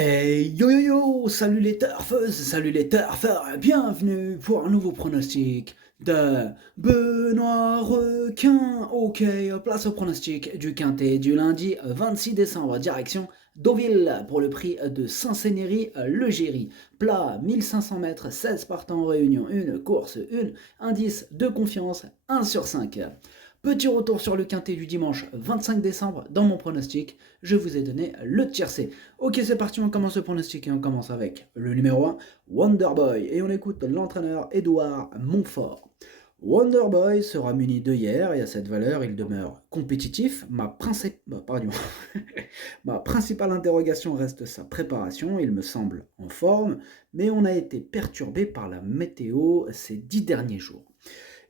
Hey yo yo yo, salut les turfeuses, salut les turfeurs, bienvenue pour un nouveau pronostic de Benoît Requin. Ok, place au pronostic du quintet du lundi 26 décembre, direction Deauville pour le prix de Saint-Sénéry-le Géry. Plat 1500 mètres, 16 partants en réunion, une course, une indice de confiance, 1 sur 5. Petit retour sur le quintet du dimanche 25 décembre. Dans mon pronostic, je vous ai donné le tiercé. Ok, c'est parti, on commence le pronostic et on commence avec le numéro 1, Wonderboy. Et on écoute l'entraîneur Édouard Montfort. Wonderboy sera muni de hier et à cette valeur, il demeure compétitif. Ma principale interrogation reste sa préparation. Il me semble en forme, mais on a été perturbé par la météo ces 10 derniers jours.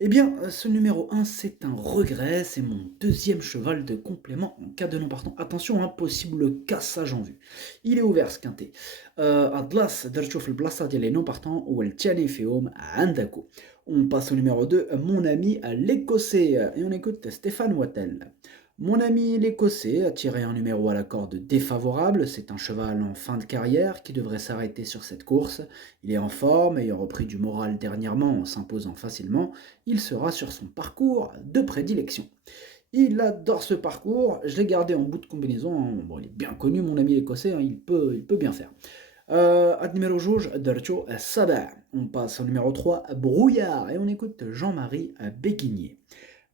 Eh bien, ce numéro 1, c'est un regret, c'est mon deuxième cheval de complément en cas de non partant. Attention, un possible cassage en vue. Il est ouvert ce quintet. Atlas درتو في البلاصة ديال les non partants والثاني فيهم عندكو. On passe au numéro 2, mon ami l'Écossais, et on écoute Stéphane Wattel. Mon ami l'Écossais a tiré un numéro à la corde défavorable, c'est un cheval en fin de carrière qui devrait s'arrêter sur cette course. Il est en forme, ayant repris du moral dernièrement en s'imposant facilement, il sera sur son parcours de prédilection. Il adore ce parcours, je l'ai gardé en bout de combinaison, bon, il est bien connu mon ami l'Écossais, il peut bien faire. Ad numéro juge, Dercho Sada. On passe au numéro 3, Brouillard, et on écoute Jean-Marie Béguigné.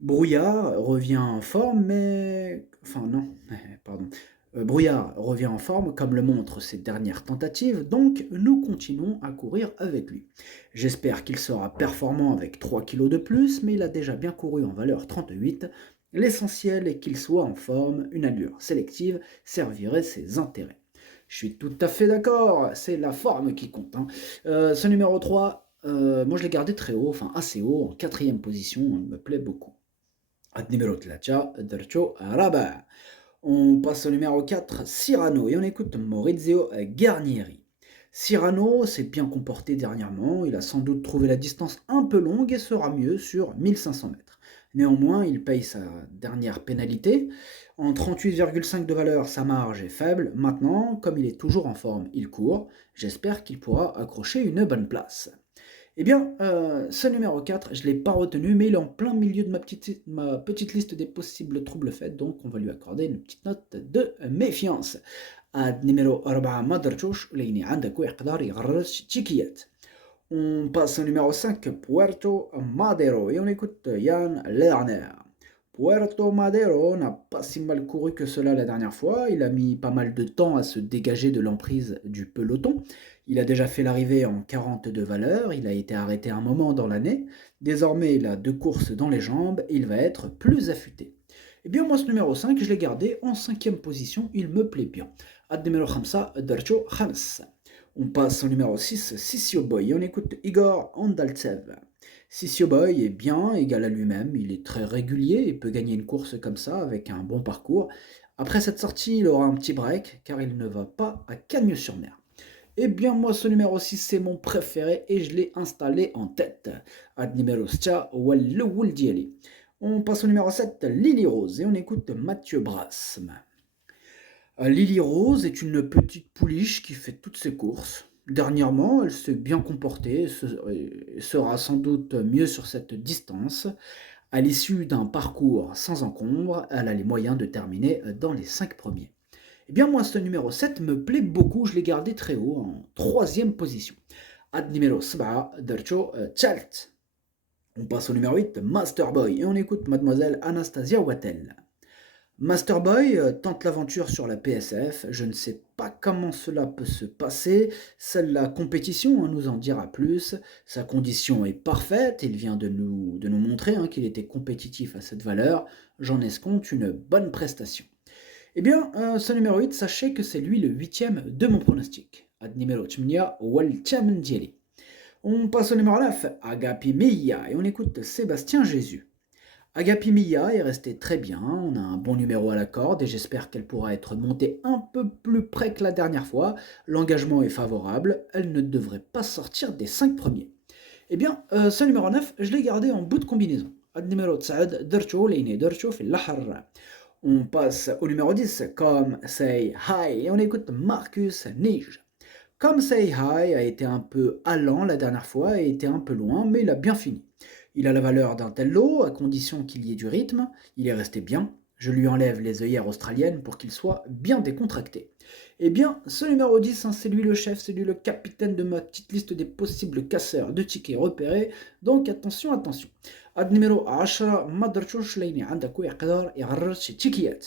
Brouillard revient en forme, mais... Enfin non, pardon. Brouillard revient en forme comme le montrent ses dernières tentatives, donc nous continuons à courir avec lui. J'espère qu'il sera performant avec 3 kilos de plus, mais il a déjà bien couru en valeur 38. L'essentiel est qu'il soit en forme, une allure sélective servirait ses intérêts. Je suis tout à fait d'accord, c'est la forme qui compte, hein. Ce numéro 3, moi je l'ai gardé très haut, enfin assez haut, en quatrième position, il me plaît beaucoup. Ad numéro 3, Dercho Rabat. On passe au numéro 4, Cyrano, et on écoute Maurizio Guarnieri. Cyrano s'est bien comporté dernièrement, il a sans doute trouvé la distance un peu longue et sera mieux sur 1500 mètres. Néanmoins, il paye sa dernière pénalité. En 38,5 de valeur, sa marge est faible. Maintenant, comme il est toujours en forme, il court. J'espère qu'il pourra accrocher une bonne place. Eh bien, ce numéro 4, je ne l'ai pas retenu, mais il est en plein milieu de ma petite liste des possibles troubles faits, donc on va lui accorder une petite note de méfiance. عاد numéro 4 ما درتوش ولكن عندك يقدر يغرس تشيكيات. On passe au numéro 5, Puerto Madero, et on écoute Yann Lerner. Puerto Madero n'a pas si mal couru que cela la dernière fois, il a mis pas mal de temps à se dégager de l'emprise du peloton. Il a déjà fait l'arrivée en 42 valeurs, il a été arrêté un moment dans l'année, désormais il a 2 courses dans les jambes et il va être plus affûté. Eh bien moi ce numéro 5, je l'ai gardé en 5e position, il me plaît bien. Ad numéro 5, Darcho Khams. On passe au numéro 6, Sissio Boy, et on écoute Igor Andaltsev. Sissio Boy est bien, égal à lui-même, il est très régulier et peut gagner une course comme ça avec un bon parcours. Après cette sortie, il aura un petit break car il ne va pas à Cagnes-sur-Mer. Eh bien moi ce numéro 6 c'est mon préféré et je l'ai installé en tête. Ad numéro 7, Walloul Dieli. On passe au numéro 7, Lily Rose, et on écoute Mathieu Brassme. Lily Rose est une petite pouliche qui fait toutes ses courses. Dernièrement, elle s'est bien comportée et sera sans doute mieux sur cette distance. À l'issue d'un parcours sans encombre, elle a les moyens de terminer dans les 5 premiers. Eh bien moi, ce numéro 7 me plaît beaucoup, je l'ai gardé très haut, en 3e position. Ad numéro 7, Dercho Chalt. On passe au numéro 8, Masterboy, et on écoute Mademoiselle Anastasia Wattel. Masterboy tente l'aventure sur la PSF, je ne sais pas comment cela peut se passer, seule la compétition nous en dira plus, sa condition est parfaite, il vient de nous montrer qu'il était compétitif à cette valeur, j'en escompte une bonne prestation. Eh bien, ce numéro 8, sachez que c'est lui le 8e de mon pronostic. Ad numéro 8, Walcham Ndieli. On passe au numéro 9, Agapi Mia, et on écoute Sébastien Jésus. Agapi Mia est restée très bien, on a un bon numéro à la corde et j'espère qu'elle pourra être montée un peu plus près que la dernière fois. L'engagement est favorable, elle ne devrait pas sortir des 5 premiers. Eh bien, ce numéro 9, je l'ai gardé en bout de combinaison. Ad numéro 9, Dercho, Leine Dercho, fait l'ahar. On passe au numéro 10, Come Say Hi, et on écoute Marcus Nige. Come Say Hi a été un peu allant la dernière fois et était un peu loin, mais il a bien fini. Il a la valeur d'un tel lot, à condition qu'il y ait du rythme, il est resté bien. Je lui enlève les œillères australiennes pour qu'il soit bien décontracté. Eh bien, ce numéro 10, hein, c'est lui le chef, c'est lui le capitaine de ma petite liste des possibles casseurs de tickets repérés, donc attention, attention. Ad numéro 10, ما درتوش لين عندك يقدر يغرر شي تيكيات.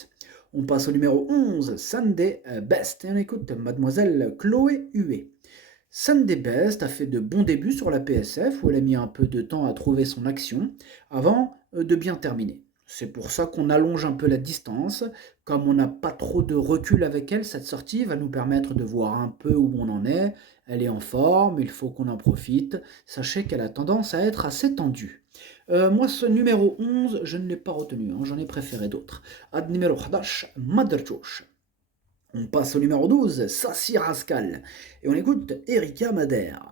On passe au numéro 11, Sunday Best, et on écoute Mademoiselle Chloé Huet. Sunday Best a fait de bons débuts sur la PSF, où elle a mis un peu de temps à trouver son action, avant de bien terminer. C'est pour ça qu'on allonge un peu la distance. Comme on n'a pas trop de recul avec elle, cette sortie va nous permettre de voir un peu où on en est. Elle est en forme, il faut qu'on en profite. Sachez qu'elle a tendance à être assez tendue. Moi, ce numéro 11, je ne l'ai pas retenu, hein, j'en ai préféré d'autres. Ad numéro 11, Madrchouch. On passe au numéro 12, Sassi Rascal. Et on écoute Erika Madère.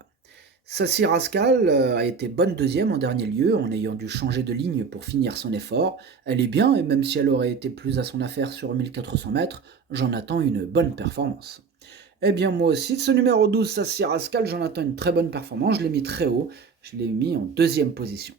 Sassi Rascal a été bonne deuxième en dernier lieu, en ayant dû changer de ligne pour finir son effort. Elle est bien, et même si elle aurait été plus à son affaire sur 1400 mètres, j'en attends une bonne performance. Eh bien moi aussi, de ce numéro 12, Sassi Rascal, j'en attends une très bonne performance, je l'ai mis très haut, je l'ai mis en deuxième position.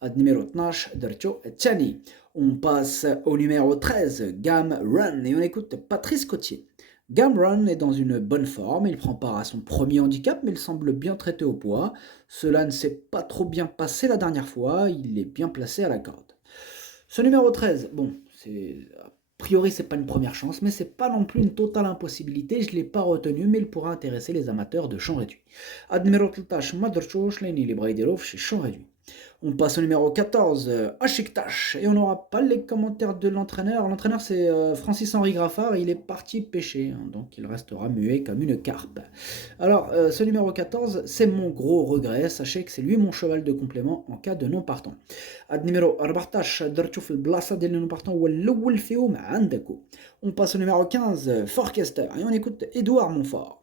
Ad numéro 12, Dercho Tchani. On passe au numéro 13, Gam Run, et on écoute Patrice Cotier. Gam Run est dans une bonne forme, il prend part à son premier handicap, mais il semble bien traité au poids. Cela ne s'est pas trop bien passé la dernière fois, il est bien placé à la corde. Ce numéro 13, bon, a priori c'est pas une première chance, mais c'est pas non plus une totale impossibilité, je l'ai pas retenu, mais il pourra intéresser les amateurs de champ réduit. Ad numéro 13, Madrchouch, Leni Libraïdelov chez champ réduit. On passe au numéro 14, Ashiktash, et on n'aura pas les commentaires de l'entraîneur. L'entraîneur c'est Francis-Henri Graffard, et il est parti pêcher, hein, donc il restera muet comme une carpe. Alors, ce numéro 14, c'est mon gros regret, sachez que c'est lui mon cheval de complément en cas de non partant. Ad numéro 14, درتو في البلاصة ديال non partant هو الأول فيهم عندكم. On passe au numéro 15, Forkester, et on écoute Édouard Montfort.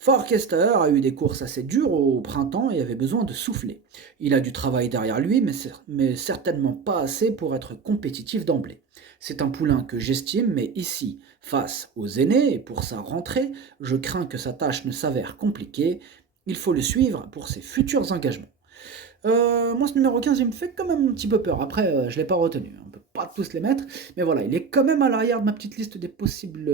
Forkester a eu des courses assez dures au printemps et avait besoin de souffler. Il a du travail derrière lui, mais certainement pas assez pour être compétitif d'emblée. C'est un poulain que j'estime, mais ici, face aux aînés et pour sa rentrée, je crains que sa tâche ne s'avère compliquée. Il faut le suivre pour ses futurs engagements. Moi, ce numéro 15, il me fait quand même un petit peu peur. Après, je ne l'ai pas retenu. On ne peut pas tous les mettre. Mais voilà, il est quand même à l'arrière de ma petite liste des possibles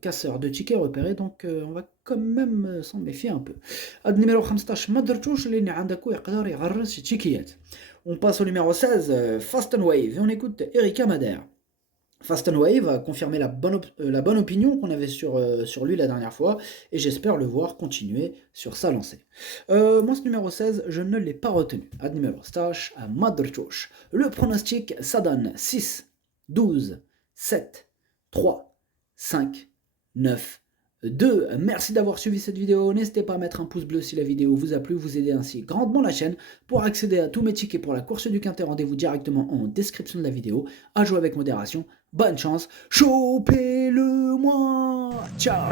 casseurs de tickets repérés. Donc, on va quand même s'en méfier un peu. Ad numéro 15, ما درتوش لأن عندكم يقدر يغرس شي تيكيات. On passe au numéro 16, Fast and Wave. Et on écoute Erika Madère. Fast and Wave a confirmé la bonne opinion qu'on avait sur lui la dernière fois, et j'espère le voir continuer sur sa lancée. Moi, ce numéro 16, je ne l'ai pas retenu. Ad numéro stash à Madrchouch. Le pronostic, ça donne 6, 12, 7, 3, 5, 9, 2. Merci d'avoir suivi cette vidéo. N'hésitez pas à mettre un pouce bleu si la vidéo vous a plu, vous aidez ainsi grandement la chaîne. Pour accéder à tous mes tickets pour la course du Quintet, rendez-vous directement en description de la vidéo. À jouer avec modération. Bonne chance, chopez-le moi. Ciao.